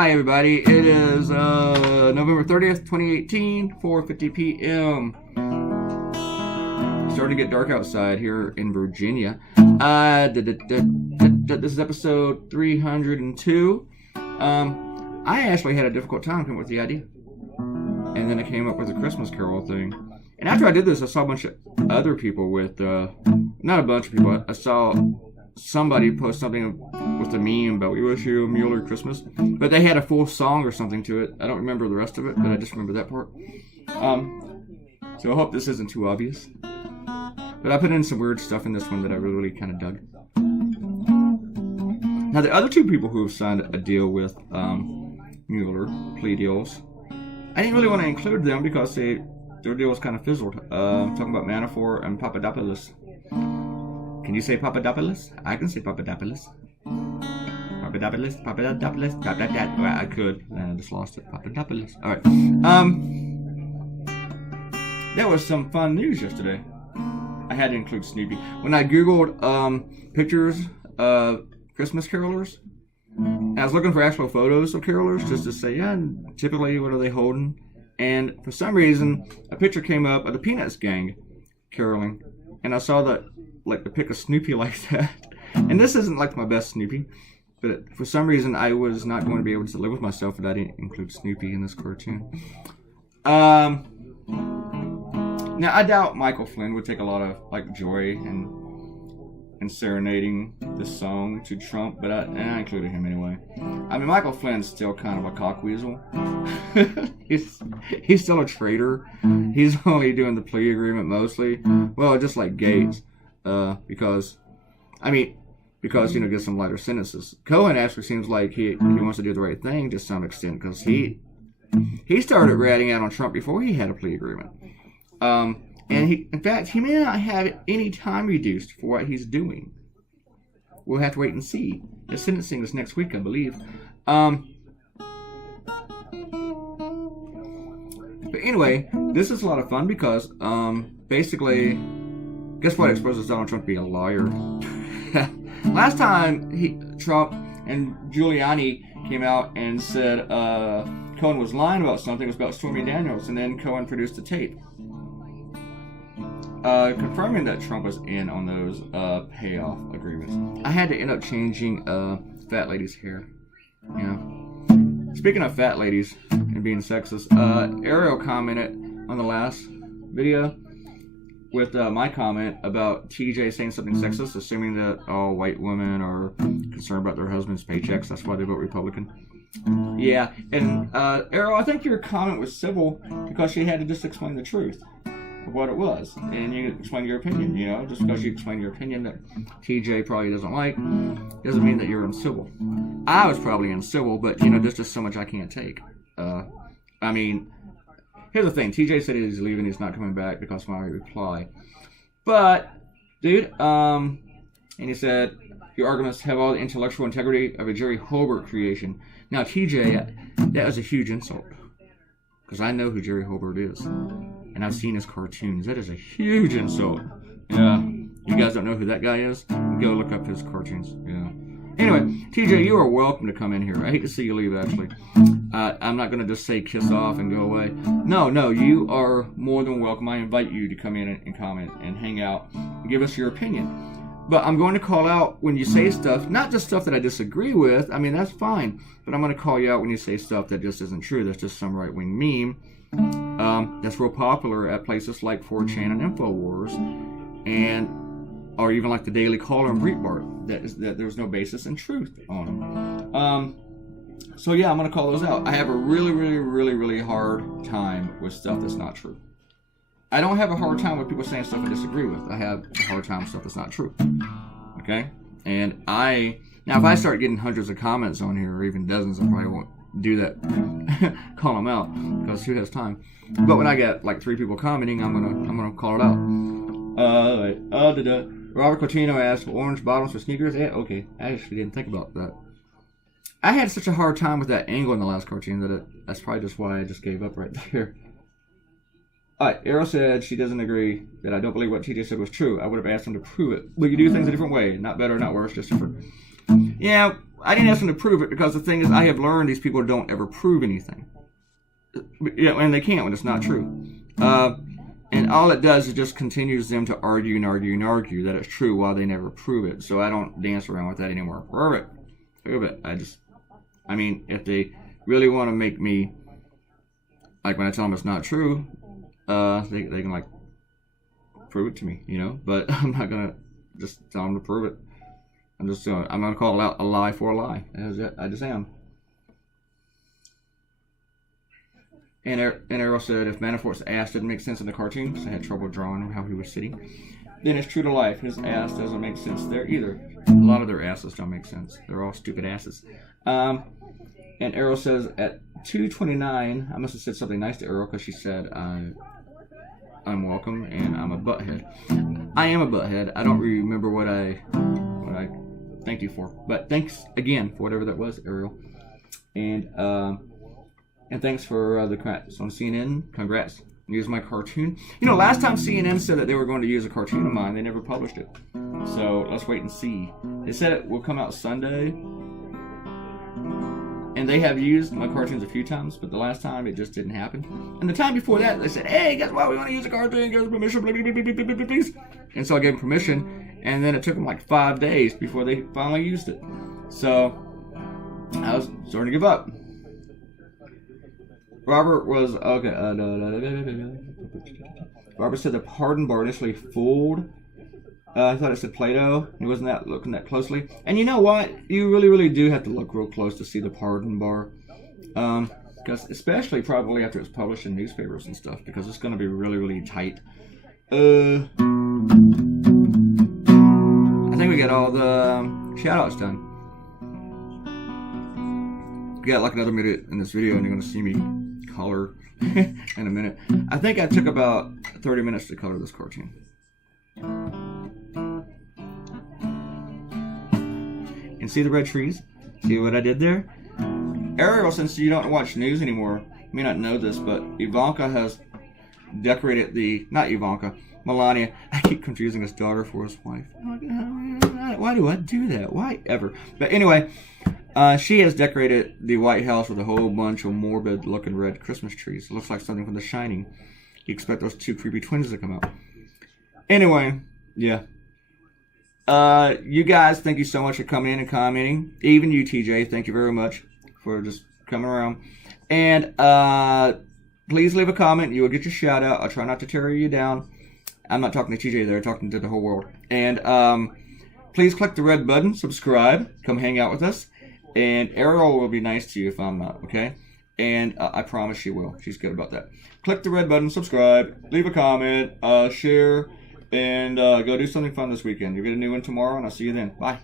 Hi everybody, it is November 30th, 2018, 4:50 p.m. Starting to get dark outside here in Virginia. This is episode 302. I actually had a difficult time coming up with the idea. And then I came up with a Christmas Carol thing. And after I did this, I saw a bunch of other people with, not a bunch of people, I saw somebody post something with a meme about we wish you a Mueller Christmas. But they had a full song or something to it. I don't remember the rest of it, but I just remember that part. So I hope this isn't too obvious. But I put in some weird stuff in this one that I really kind of dug. Now the other two people who have signed a deal with Mueller, plea deals, I didn't really want to include them because their deal was kind of fizzled. I'm talking about Manafort and Papadopoulos. Can you say Papadopoulos? I can say Papadopoulos. Papadopoulos. Well, I could. I just lost it. Papadopoulos. Alright. There was some fun news yesterday. I had to include Snoopy. When I googled pictures of Christmas carolers, I was looking for actual photos of carolers just to say, yeah, typically what are they holding? And for some reason, a picture came up of the Peanuts gang caroling. And I saw that, like, the pic of Snoopy like that. And this isn't like my best Snoopy, but for some reason I was not going to be able to live with myself if I didn't include Snoopy in this cartoon. Now I doubt Michael Flynn would take a lot of like joy in serenading this song to Trump, but I included him anyway. I mean, Michael Flynn's still kind of a cockweasel. he's still a traitor. He's only doing the plea agreement mostly. Well, just like Gates, because you know, get some lighter sentences. Cohen actually seems like he wants to do the right thing to some extent because he started ratting out on Trump before he had a plea agreement. And in fact, he may not have any time reduced for what he's doing. We'll have to wait and see. The sentencing is next week, I believe. But anyway, this is a lot of fun because, basically, guess what exposes Donald Trump to be a liar? Last time Trump and Giuliani came out and said Cohen was lying about something, it was about Stormy Daniels, and then Cohen produced a tape confirming that Trump was in on those payoff agreements. I had to end up changing fat lady's hair. You know. Speaking of fat ladies and being sexist, Ariel commented on the last video with my comment about TJ saying something sexist, assuming that all white women are concerned about their husband's paychecks. That's why they vote Republican. Yeah, and Ariel, I think your comment was civil because she had to just explain the truth of what it was, and you explain your opinion. You know, just because you explain your opinion that TJ probably doesn't like doesn't mean that you're uncivil. I was probably uncivil, but you know, there's just so much I can't take. I mean, here's the thing. TJ said he's leaving. He's not coming back because of my reply. But, dude, and he said your arguments have all the intellectual integrity of a Jerry Holbert creation. Now, TJ, that was a huge insult because I know who Jerry Holbert is. And I've seen his cartoons. That is a huge insult. Yeah. You guys don't know who that guy is? Go look up his cartoons. Yeah. Anyway, TJ, you are welcome to come in here. I hate to see you leave, actually. I'm not going to just say kiss off and go away. No, you are more than welcome. I invite you to come in and comment and hang out and give us your opinion. But I'm going to call out when you say stuff, not just stuff that I disagree with. I mean, that's fine. But I'm going to call you out when you say stuff that just isn't true. That's just some right-wing meme. That's real popular at places like 4chan and InfoWars, or even like the Daily Caller and Breitbart, that there's no basis in truth on them. So yeah, I'm going to call those out. I have a really hard time with stuff that's not true. I don't have a hard time with people saying stuff I disagree with. I have a hard time with stuff that's not true. Okay? And now if I start getting hundreds of comments on here, or even dozens, I probably won't do that, call them out, because who has time? But when I get like 3 people commenting, I'm gonna call it out. Robert Coutinho asked, orange bottoms for sneakers? Yeah, okay. I actually didn't think about that. I had such a hard time with that angle in the last cartoon that that's probably just why I just gave up right there. Alright, Arrow said she doesn't agree that I don't believe what TJ said was true. I would have asked him to prove it. We could do things a different way. Not better, not worse, just different. Yeah, I didn't ask them to prove it because the thing is, I have learned these people don't ever prove anything. And they can't when it's not true. And all it does is just continues them to argue and argue and argue that it's true while they never prove it. So I don't dance around with that anymore. Prove it. Prove it. I mean, if they really want to make me, like when I tell them it's not true, they can like prove it to me, you know. But I'm not gonna just tell them to prove it. I'm gonna call out a lie for a lie. I just am. And Errol said if Manafort's ass didn't make sense in the cartoon, because I had trouble drawing how he was sitting, then it's true to life. His ass doesn't make sense there either. A lot of their asses don't make sense. They're all stupid asses. And Errol says at 2:29, I must have said something nice to Errol because she said I'm welcome and I'm a butthead. I am a butthead. I don't really remember what I thanked you for, but thanks again for whatever that was, Errol. And thanks for the crats on CNN. Congrats. Use my cartoon. You know, last time CNN said that they were going to use a cartoon of mine, they never published it. So let's wait and see. They said it will come out Sunday. And they have used my cartoons a few times, but the last time it just didn't happen. And the time before that, they said, hey, guess what? We want to use a cartoon. Give us permission. Please. And so I gave them permission. And then it took them like 5 days before they finally used it. So I was starting to give up. Robert was okay. Robert said the pardon bar initially fooled. I thought it said Play-Doh. He wasn't looking that closely. And you know what? You really do have to look real close to see the pardon bar, because especially probably after it's published in newspapers and stuff, because it's going to be really tight. I think we got all the shout-outs done. We got like another minute in this video, and you're going to see me color in a minute. I think I took about 30 minutes to color this cartoon. And see the red trees? See what I did there? Ariel, since you don't watch news anymore, you may not know this, but Ivanka has decorated not Ivanka, Melania. I keep confusing his daughter for his wife. Why do I do that? Why ever? But anyway, she has decorated the White House with a whole bunch of morbid-looking red Christmas trees. It looks like something from The Shining. You expect those two creepy twins to come out. Anyway, yeah. You guys, thank you so much for coming in and commenting. Even you, TJ, thank you very much for just coming around. And please leave a comment. You will get your shout out. I'll try not to tear you down. I'm not talking to TJ there. I'm talking to the whole world. And please click the red button, subscribe, come hang out with us. And Ariel will be nice to you if I'm not, okay? And I promise she will. She's good about that. Click the red button, subscribe, leave a comment, share, and go do something fun this weekend. You'll get a new one tomorrow, and I'll see you then. Bye.